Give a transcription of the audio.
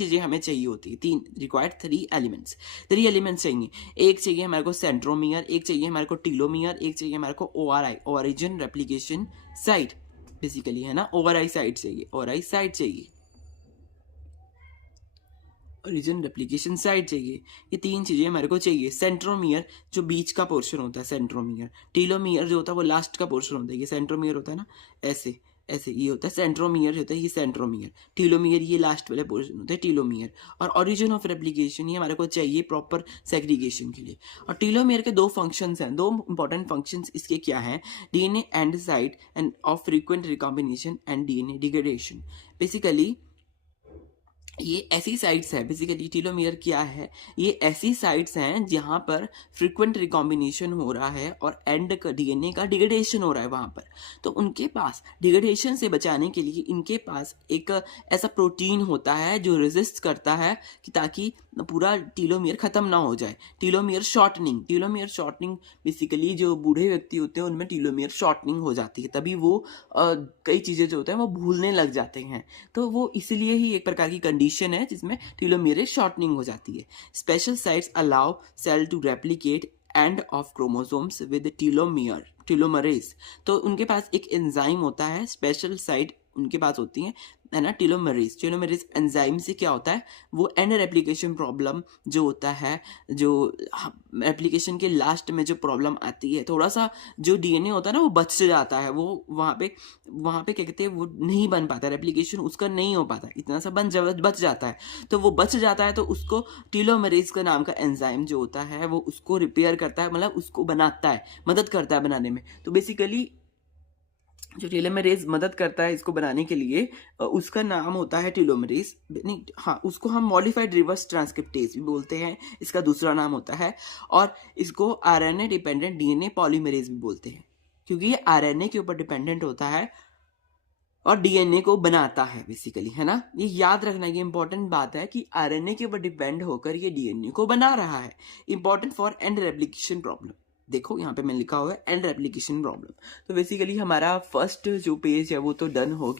चीजें हमें चाहिए होती है, तीन रिक्वायर्ड थ्री एलिमेंट्स चाहिए। एक चाहिए हमारे को सेंट्रोमियर, एक चाहिए हमारे को टीलोमियर, एक चाहिए हमारे को ORI, origin replication site basically, है ना। ओआरआई साइट चाहिए, ओआरआई साइट चाहिए, ओरिजिन रेप्लिकेशन साइट चाहिए। ये तीन चीजें हमारे को चाहिए। सेंट्रोमियर जो बीच का पोर्शन होता है सेंट्रोमियर, टीलोमियर जो होता है वो लास्ट का पोर्शन होता है, ये सेंट्रोमियर होता है ना, ऐसे ऐसे ये होता है सेंट्रोमियर, होता है ये सेंट्रोमियर। टीलोमियर ये लास्ट वाले पोर्शन होते हैं टीलोमियर। और ओरिजिन ऑफ रेप्लिकेशन ये हमारे को चाहिए प्रॉपर सेग्रीगेशन के लिए। और टीलोमियर के दो फंक्शंस हैं, दो इंपॉर्टेंट फंक्शंस इसके क्या हैं, DNA and site end of frequent recombination and DNA degradation. Basically ये ऐसी साइट्स है, बेसिकली टीलोमियर क्या है, ये ऐसी साइट्स हैं जहां पर फ्रीक्वेंट रिकॉम्बिनेशन हो रहा है और एंड का डीएनए का डिग्रेडेशन हो रहा है वहां पर। तो उनके पास डिग्रेडेशन से बचाने के लिए इनके पास एक ऐसा प्रोटीन होता है जो रेजिस्ट करता है कि ताकि पूरा टीलोमियर खत्म ना हो जाए। टीलोमियर शॉर्टनिंग बेसिकली जो बूढ़े व्यक्ति होते हैं उनमें टीलोमियर शॉर्टनिंग हो जाती है, तभी वो कई चीजें जो होते हैं वो भूलने लग जाते हैं। तो वो इसलिए ही एक प्रकार की कंडीशन है जिसमें टीलोमेरेज शॉर्टनिंग हो जाती है। Special sites allow cell to replicate end of chromosomes with telomerase. तो उनके पास एक एंजाइम होता है, स्पेशल साइट उनके पास होती है ना, टीलोमेरेज एंजाइम से क्या होता है, वो एंड रेप्लिकेशन प्रॉब्लम जो होता है, जो एप्लीकेशन के लास्ट में जो प्रॉब्लम आती है, थोड़ा सा जो डीएनए होता है ना वो बच जाता है, वो वहाँ पे क्या कहते हैं, वो नहीं बन पाता, रेप्लिकेशन उसका नहीं हो पाता, इतना सा बच जाता है। तो वो बच जाता है तो उसको टीलोमेरेज का नाम का एंजाइम जो होता है वो उसको रिपेयर करता है, मतलब उसको बनाता है, मदद करता है बनाने में। तो बेसिकली जो टीलोमेरेज मदद करता है इसको बनाने के लिए, उसका नाम होता है टीलोमेरेज, नहीं हाँ, उसको हम मॉडिफाइड रिवर्स ट्रांसक्रिप्टेज भी बोलते हैं, इसका दूसरा नाम होता है। और इसको आरएनए डिपेंडेंट डीएनए पॉलीमरेज भी बोलते हैं, क्योंकि ये आरएनए के ऊपर डिपेंडेंट होता है और डीएनए को बनाता है बेसिकली, है ना। ये याद रखना, ये इंपॉर्टेंट बात है कि आरएनए के ऊपर डिपेंड होकर ये डीएनए को बना रहा है। Important for and replication problem, देखो यहाँ पे मैं लिखा हुआ है एंड रेप्लिकेशन प्रॉब्लम। तो बेसिकली हमारा फर्स्ट जो पेज है वो तो डन हो